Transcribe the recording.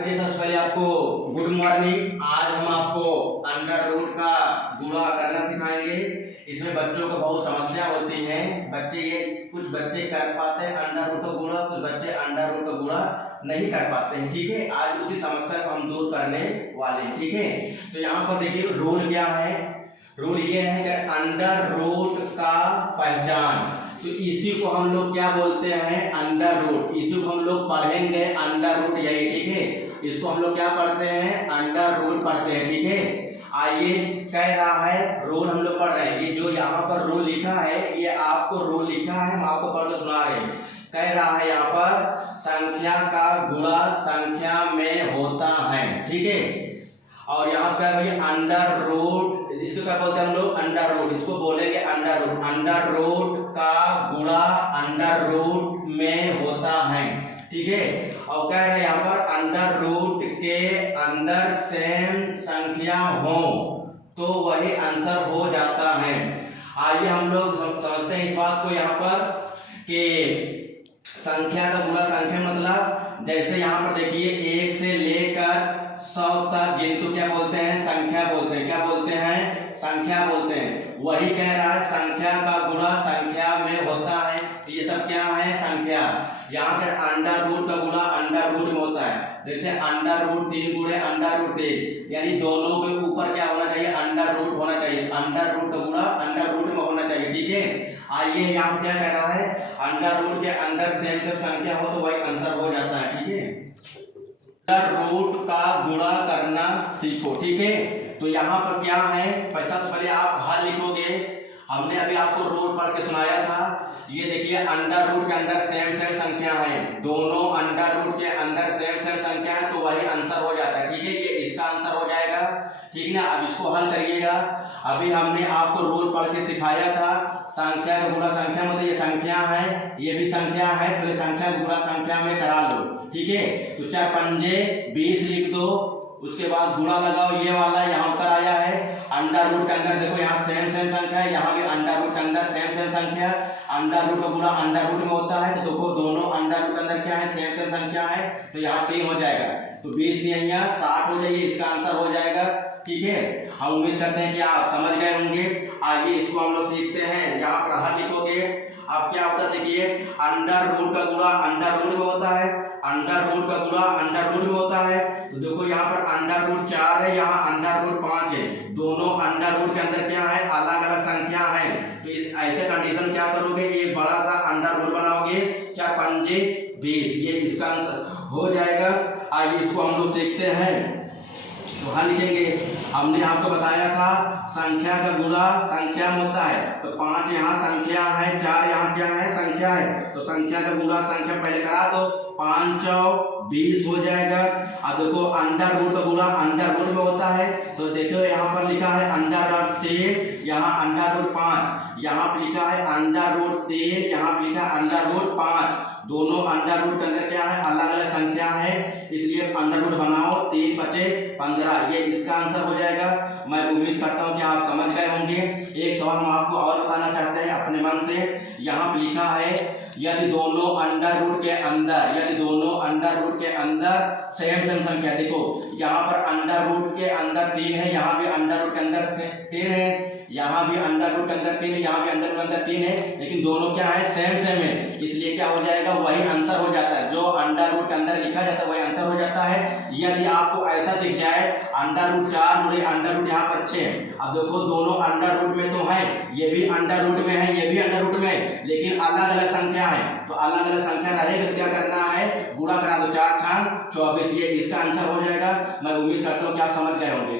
जी सबसे पहले आपको गुड मॉर्निंग। आज हम आपको अंडर रूट का गुणा करना सिखाएंगे। इसमें बच्चों को बहुत समस्या होती है। कुछ बच्चे कर पाते हैं अंडर रूट का गुणा, कुछ बच्चे अंडर रूट का गुणा नहीं कर पाते हैं। ठीक है, आज उसी समस्या को हम दूर करने वाले हैं। ठीक है, तो यहाँ पर देखिए रूल क्या है। रूल ये है कि अंडर रूट का पहचान, तो इसी को हम लोग क्या बोलते हैं, अंडर रूट। इसी को हम लोग पढ़ेंगे अंडर रूट, यही। ठीक है, इसको हम लोग क्या पढ़ते हैं, अंडर रूट पढ़ते हैं। ठीक है, आइए कह रहा है रूल हम लोग पढ़ रहे हैं। ये जो यहाँ पर रूल लिखा है, ये आपको रूल लिखा है, हम आपको पढ़ के सुना रहे हैं। कह रहा है यहाँ पर संख्या का गुणा संख्या में होता है। ठीक है, और यहाँ पे भाई अंडर रूट, इसको क्या बोलते हैं हम लोग, अंडर रूट। इसको बोलेंगे अंडर रूट। अंडर रूट का गुणा अंडर रूट में होता है। ठीक है, और कह रहे हैं यहाँ पर अंडर रूट के अंदर सेम संख्या हो तो वही आंसर हो जाता है। आइए हम लोग समझते हैं इस बात को यहाँ पर कि संख्या का गुणा संख्या मतलब, जैसे यहाँ पर देखिए 1 से लेकर 100 तक गिनती क्या बोलते हैं, संख्या बोलते हैं। क्या बोलते हैं, संख्या बोलते हैं। वही कह रहा है संख्या का गुणा संख्या में होता है। तो ये सब क्या है, संख्या। यहाँ पर अंडर रूट का गुणा अंडर रूट में होता है। जैसे अंडर रूट 3 गुणे अंडर रूट 3, यानी दोनों के ऊपर क्या होना चाहिए, अंडर रूट होना चाहिए। अंडर रूट का गुणा अंडर रूट में होना चाहिए। ठीक है, आइए यहाँ पर क्या कह रहा है, अंडर रूट के अंदर सेम संख्या हो तो वही आंसर हो जाता है। ठीक है, अंडर रूट का गुणा करना सीखो। ठीक है, तो यहाँ पर क्या है, सबसे पहले आप हल लिखोगे। हमने अभी आपको रूल पढ़ के सुनाया था। ये देखिए अंडर रूट के अंदर सेम संख्या है, दोनों अंडर रूट के अंदर सेम संख्या है तो वही आंसर हो जाता है। ठीक है, ये इसका आंसर हो जाएगा। ठीक ना, अब इसको हल करिएगा। अभी हमने आपको रूल पढ़ के सिखाया था, संख्या का गुणा संख्या मतलब ये संख्या है, ये भी संख्या है, तो ये संख्या गुणा संख्या में करा लो। ठीक है, तो 4 पंजे 20 लिख दो, उसके बाद गुणा लगाओ। ये वाला यहाँ पर आया है अंडर रूट के अंदर, देखो यहाँ सेम संख्या है, यहाँ भी अंडर रूट के अंदर सेम संख्या। अंडर रूट का गुणा अंडर रूट में होता है, तो देखो दोनों अंडर रूट के अंदर क्या है, सेम संख्या है, तो यहाँ 3 हो जाएगा। तो 20 दिया 60 हो जाएगी, इसका आंसर हो जाएगा। ठीक है, हम उम्मीद करते हैं कि आप समझ गए होंगे। आइए इसको हम लोग सीखते हैं। यहाँ पर हल लिखोगे। अब क्या होता है, देखिए अंडर रूट का गुणा अंडर रूट में होता है, अंडर रूट का गुणा अंडर रूट में होता है। तो देखो यहाँ पर अंडर रूट 4 है, यहाँ अंडर रूट 5 है, दोनों अंडर रूट के अंदर क्या है, अलग अलग संख्या है। तो ऐसे कंडीशन क्या करोगे, एक बड़ा सा अंडर रूट बनाओगे, 4 पंजे 20, ये इसका आंसर हो जाएगा। आइए इसको हम लोग सीखते हैं। तो हल लिखेंगे। हमने आपको बताया था संख्या का गुणा संख्या में होता है, तो 5 यहाँ संख्या है, 4 यहाँ क्या है, संख्या है, तो संख्या का गुणा संख्या पहले करा दो, 5 चौ 20 हो जाएगा। अब देखो अंडर रूट का गुणा अंडर रूट में होता है, तो देखो यहाँ पर लिखा है अंडर रूट 3, यहाँ अंडर रूट 5, यहाँ पर लिखा है अंडर रूट 3, यहाँ पर लिखा है अंडर रूट 5। दोनों अंडर रूट के अंदर क्या है, अलग अलग संख्या है, इसलिए अंडर रूट बनाओ, 3 5 15, ये इसका आंसर हो जाएगा। मैं उम्मीद करता हूँ कि आप समझ गए होंगे। एक सवाल हम आपको और बताना चाहते हैं अपने मन से। यहाँ पे लिखा है यदि दोनों अंडर रूट के अंदर, यदि दोनों अंडर रूट के अंदर सेम संख्या, देखो यहाँ पर अंडर रूट के अंदर 3 है, यहाँ भी अंडर रूट के अंदर 3 है, यहाँ भी अंडर रूट के अंदर 3 है, यहाँ भी अंडर रूट के अंदर 3 है, लेकिन दोनों क्या है, सेम है, इसलिए क्या हो जाएगा, वही आंसर हो जाता है। जो अंडर रूट के अंदर लिखा जाता है वही आंसर हो जाता है। यदि आपको ऐसा दिख जाए अंडर रूट 4 गुणे अंडर रूट यहाँ पर 6, अब देखो दोनों अंडर रूट में तो है, ये भी अंडर रूट में है, ये भी अंडर रूट में, लेकिन अलग अलग संख्या है, तो अलग अलग संख्या रहेगी तो क्या करना है, गुणा करा दो, 4 6 24, ये इसका आंसर हो जाएगा। मैं उम्मीद करता हूँ कि आप समझ गए होंगे।